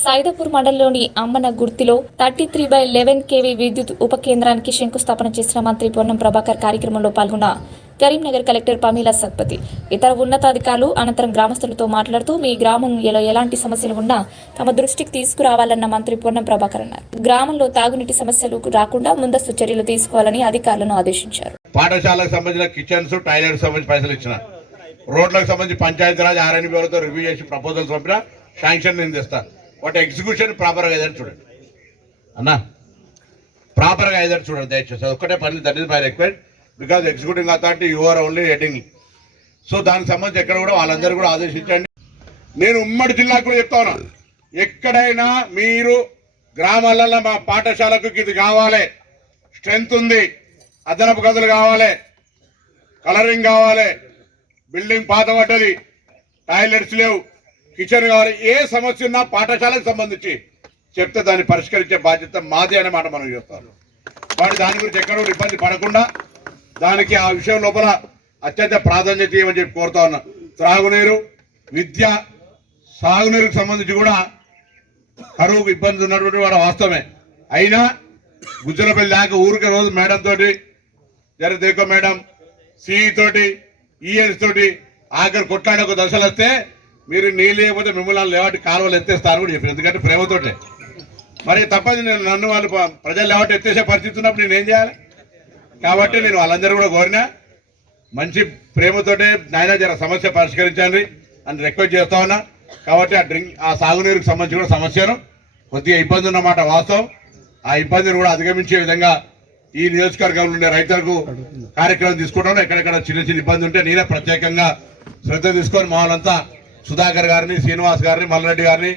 సైదాపూర్ మండలంలోని అమ్మన గుర్తిలో thirty three by eleven KV విద్యుత్ ఉప కేంద్రానికి శంకుస్థాపన చేసిన మంత్రి పొన్నం ప్రభాకర్ కార్యక్రమంలో పాల్గొన్న కరీంనగర్ కలెక్టర్ పమీలా సత్పతి. ఇతర ఉన్నతాధికారులు అనంతరం గ్రామస్తులతో మాట్లాడుతూ మీ గ్రామంలో ఎలాంటి సమస్యలు ఉన్నా తమ దృష్టికి తీసుకురావాలన్న మంత్రి పొన్నం ప్రభాకర్ అన్నారు. గ్రామంలో తాగునీటి సమస్యలు రాకుండా ముందస్తు చర్యలు తీసుకోవాలని అధికారులను ఆదేశించారు. పాఠశాలకు సంబంధించిన కిచెన్స్ టాయిలెట్ సంబంధించి పైసలు ఇచ్చిన. రోడ్లకు సంబంధించి Panchayati Raj R and B review చేసి ప్రపోజల్స్ పంపిన శాంక్షన్ నేను తెస్తాను వాటి ఎగ్జిక్యూషన్ ప్రాపర్గా ఏదైనా చూడండి. అన్నా ప్రాపర్గా ఏదైనా చూడండి దయచేసి. ఒక్కటే పని that is my request because executing authority you are only heading so దానికి సంబంధించి ఎక్కడ కూడా వాళ్ళందరూ కూడా ఆదేశించండి. నేను ఉమ్మడి జిల్లాకు కూడా చెప్తా ఎక్కడైనా మీరు గ్రామాలలో మా పాఠశాలకు ఇది కావాలి. స్ట్రెంత్ ఉంది. అదనపు గదులు కావాలి. కలరింగ్ కావాలి. బిల్డింగ్ పాత పడ్డది. టాయిలెట్స్ లేవు. కిచెన్ కావాలి ఏ సమస్య ఉన్నా పాఠశాలకు సంబంధించి చెప్తే దాన్ని పరిష్కరించే బాధ్యత మాది అనే మాట మనం చెప్తాను వాటి దాని గురించి ఎక్కడ ఇబ్బంది పడకుండా దానికి ఆ విషయం లోపల అత్యంత ప్రాధాన్యత ఇవ్వని చెప్పి కోరుతా ఉన్నా. త్రాగునీరు విద్య సాగునీరుకు సంబంధించి కూడా కరువుకు ఇబ్బంది ఉన్నటువంటి వాడు వాస్తవమే. అయినా గుజ్జలపల్లి దాకా ఊరికే రోజు మేడం తోటి జరదేకో మేడం సిఈ తోటి ఈఎన్స్ తోటి ఆఖరి కొట్లాడే ఒక దశలు వస్తే మీరు నీళ్ళు లేకపోతే మిమ్మల్ని లేవటి కాలువలు ఎత్తేస్తారు కూడా చెప్పారు. ఎందుకంటే ప్రేమతోటే. మరి తప్పదు నేను నన్ను వాళ్ళు ప్రజలు లేవటి ఎత్తేసే పరిస్థితి ఉన్నప్పుడు నేనేం చేయాలి? కాబట్టి నేను వాళ్ళందరూ కూడా కోరినా. మంచి ప్రేమతోటే నాయన జర సమస్య పరిష్కరించండి అని రిక్వెస్ట్ చేస్తా ఉన్నా. కాబట్టి ఆ డ్రింక్ ఆ సాగునీరుకు సంబంధించి కూడా సమస్యను కొద్దిగా ఇబ్బంది ఉన్నమాట వాస్తవం. ఆ ఇబ్బందిని కూడా అధిగమించే విధంగా ఈ నియోజకవర్గంలో ఉండే రైతులకు కార్యక్రమం తీసుకుంటాను. ఎక్కడెక్కడ చిన్న చిన్న ఇబ్బంది ఉంటే నేనే ప్రత్యేకంగా శ్రద్ధ తీసుకొని మా వాళ్ళంతా సుధాకర్ గారిని శ్రీనివాస్ గారిని మల్లారెడ్డి గారిని